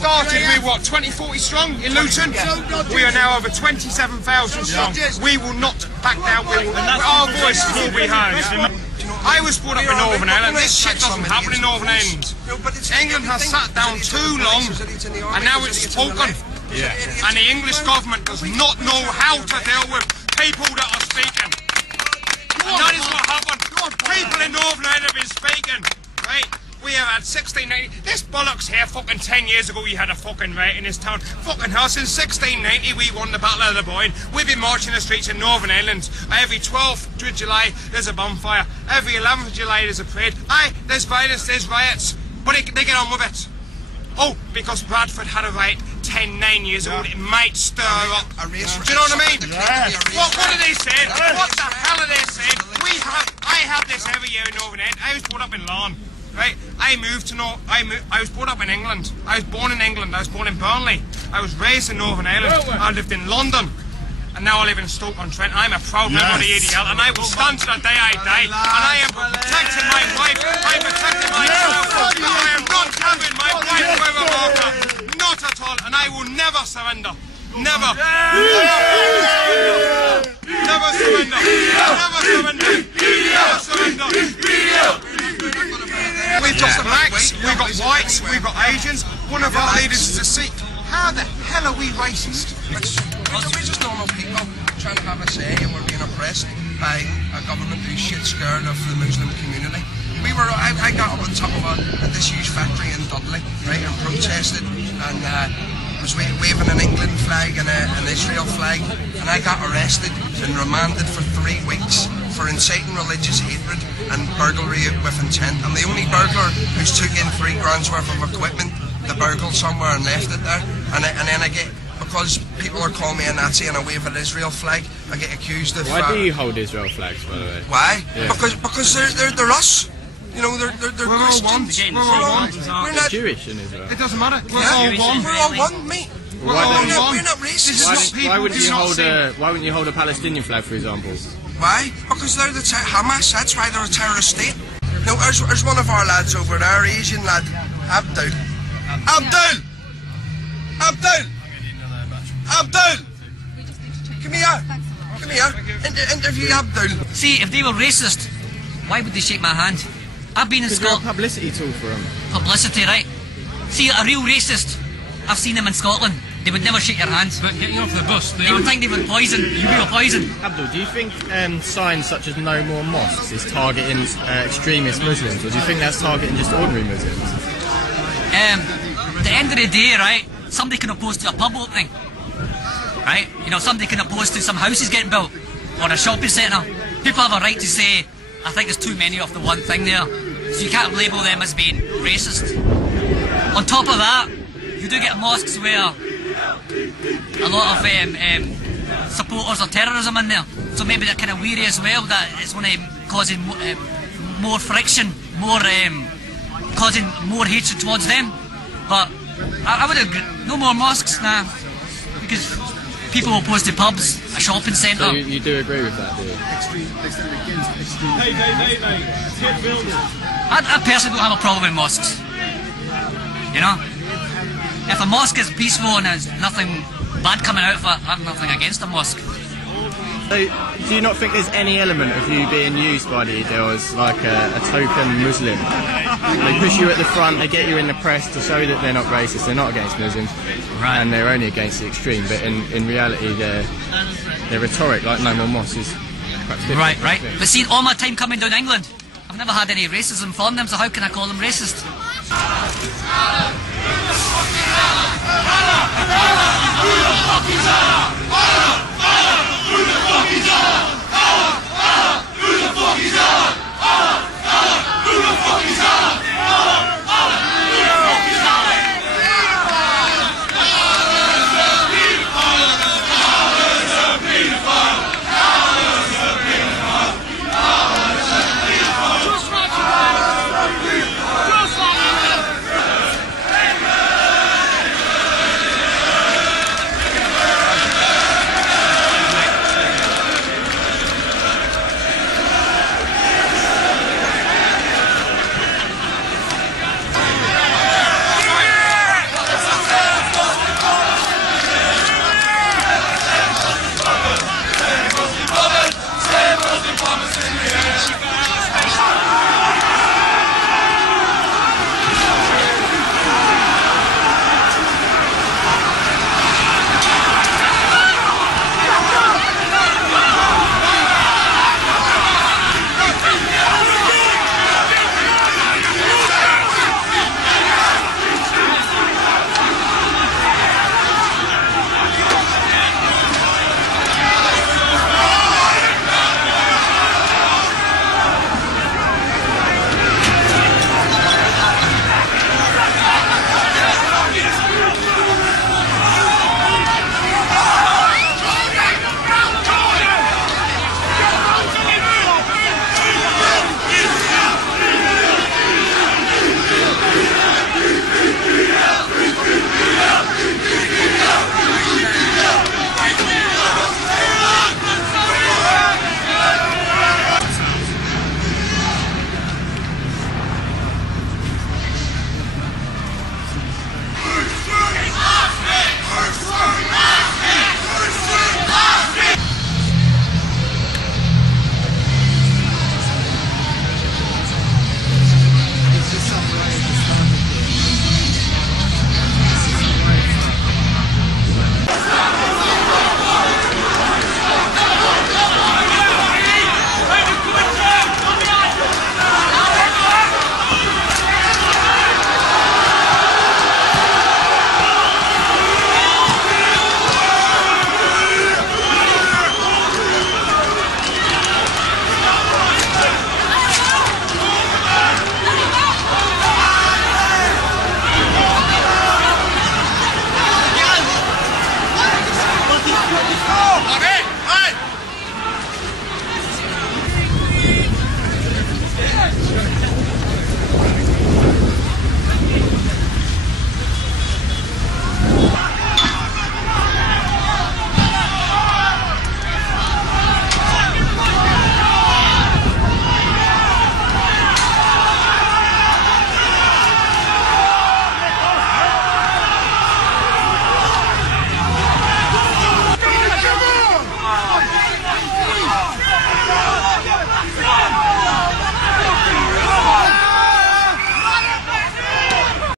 started with what, 20-40 strong in Luton? We are now over 27,000 strong. We will not back down. Our voice will be heard. I was brought up in Northern Ireland. This shit doesn't happen in Northern Ireland. England has sat down too long, and now it's spoken. And the English government does not know how to deal with people that are speaking. And that is what happened. People in Northern Ireland have been speaking, right? We have had 1690. This bollocks here, fucking 10 years ago, we had a fucking right in this town. Fucking hell, since 1690, we won the Battle of the Boyne. We've been marching the streets in Northern Ireland. Every 12th of July, there's a bonfire. Every 11th of July, there's a parade. Aye, there's violence, there's riots. But they get on with it. Oh, because Bradford had a riot 9 years old, it might stir up. Do you know what I mean? What are they saying? What the hell are they saying? I have this every year in Northern Ireland. I was brought up in Lawn. Right, I was brought up in England. I was born in England. I was born in Burnley. I was raised in Northern Ireland. I lived in London, and now I live in Stoke-on-Trent. I'm a proud member of the ADL, and I will stand to the day I die. And I am protecting my wife. I'm protecting my child. I am not having my wife with a marker. Not at all. And I will never surrender. Never. Never surrender. Never surrender. Never surrender. We've got blacks, we've got whites, we've got Asians. One of our leaders is a Sikh. How the hell are we racist? We're just normal people trying to have a say, and we're being oppressed by a government who's shit scared of the Muslim community. I got up on top of this huge factory in Dudley, right, and protested, and was waving an England flag and an Israel flag, and I got arrested and remanded for 3 weeks for inciting religious hatred and burglary with intent. I'm the only burglar who's took in £3 grand's worth of equipment, the burgled somewhere and left it there, and then I get, because people are calling me a Nazi and I wave an Israel flag, I get accused of... Why do you hold Israel flags, by the way? Why? Yeah. Because they're us. You know, they're we're all one. We're all one. We're not Jewish in Israel. It doesn't matter. We're all one. We're all one, mate. We're not racist. Why wouldn't you hold a Palestinian flag, for example? Why? Because they're the Hamas. That's why they're a terrorist state. No, there's one of our lads over there, Asian lad, Abdul. Come here. Interview Abdul. See, if they were racist, why would they shake my hand? I've been in Scotland. You're a publicity tool for them. Publicity, right? See, a real racist, I've seen them in Scotland. They would never shake your hands. But get you off the bus. They would think they were poison. You'd be a poison. Abdul, do you think signs such as no more mosques is targeting extremist Muslims, or do you think that's targeting just ordinary Muslims? At the end of the day, right, somebody can oppose to a pub opening. Right? You know, somebody can oppose to some houses getting built, or a shopping centre. People have a right to say, I think there's too many of the one thing there. So you can't label them as being racist. On top of that, you do get mosques where a lot of supporters of terrorism in there. So maybe they're kind of weary as well that it's going to cause more friction, causing more hatred towards them. But I would agree, no more mosques now, because people opposed to pubs, a shopping centre. So you do agree with that, do you? I personally don't have a problem with mosques. You know? If a mosque is peaceful and there's nothing bad coming out of it, I have nothing against a mosque. So, do you not think there's any element of you being used by the EDL as like a token Muslim? They push you at the front, they get you in the press to show that they're not racist, they're not against Muslims, right, and they're only against the extreme, but in reality their rhetoric, like no more mosques, is perhaps different. Right. But see, all my time coming down England, I've never had any racism from them, so how can I call them racist?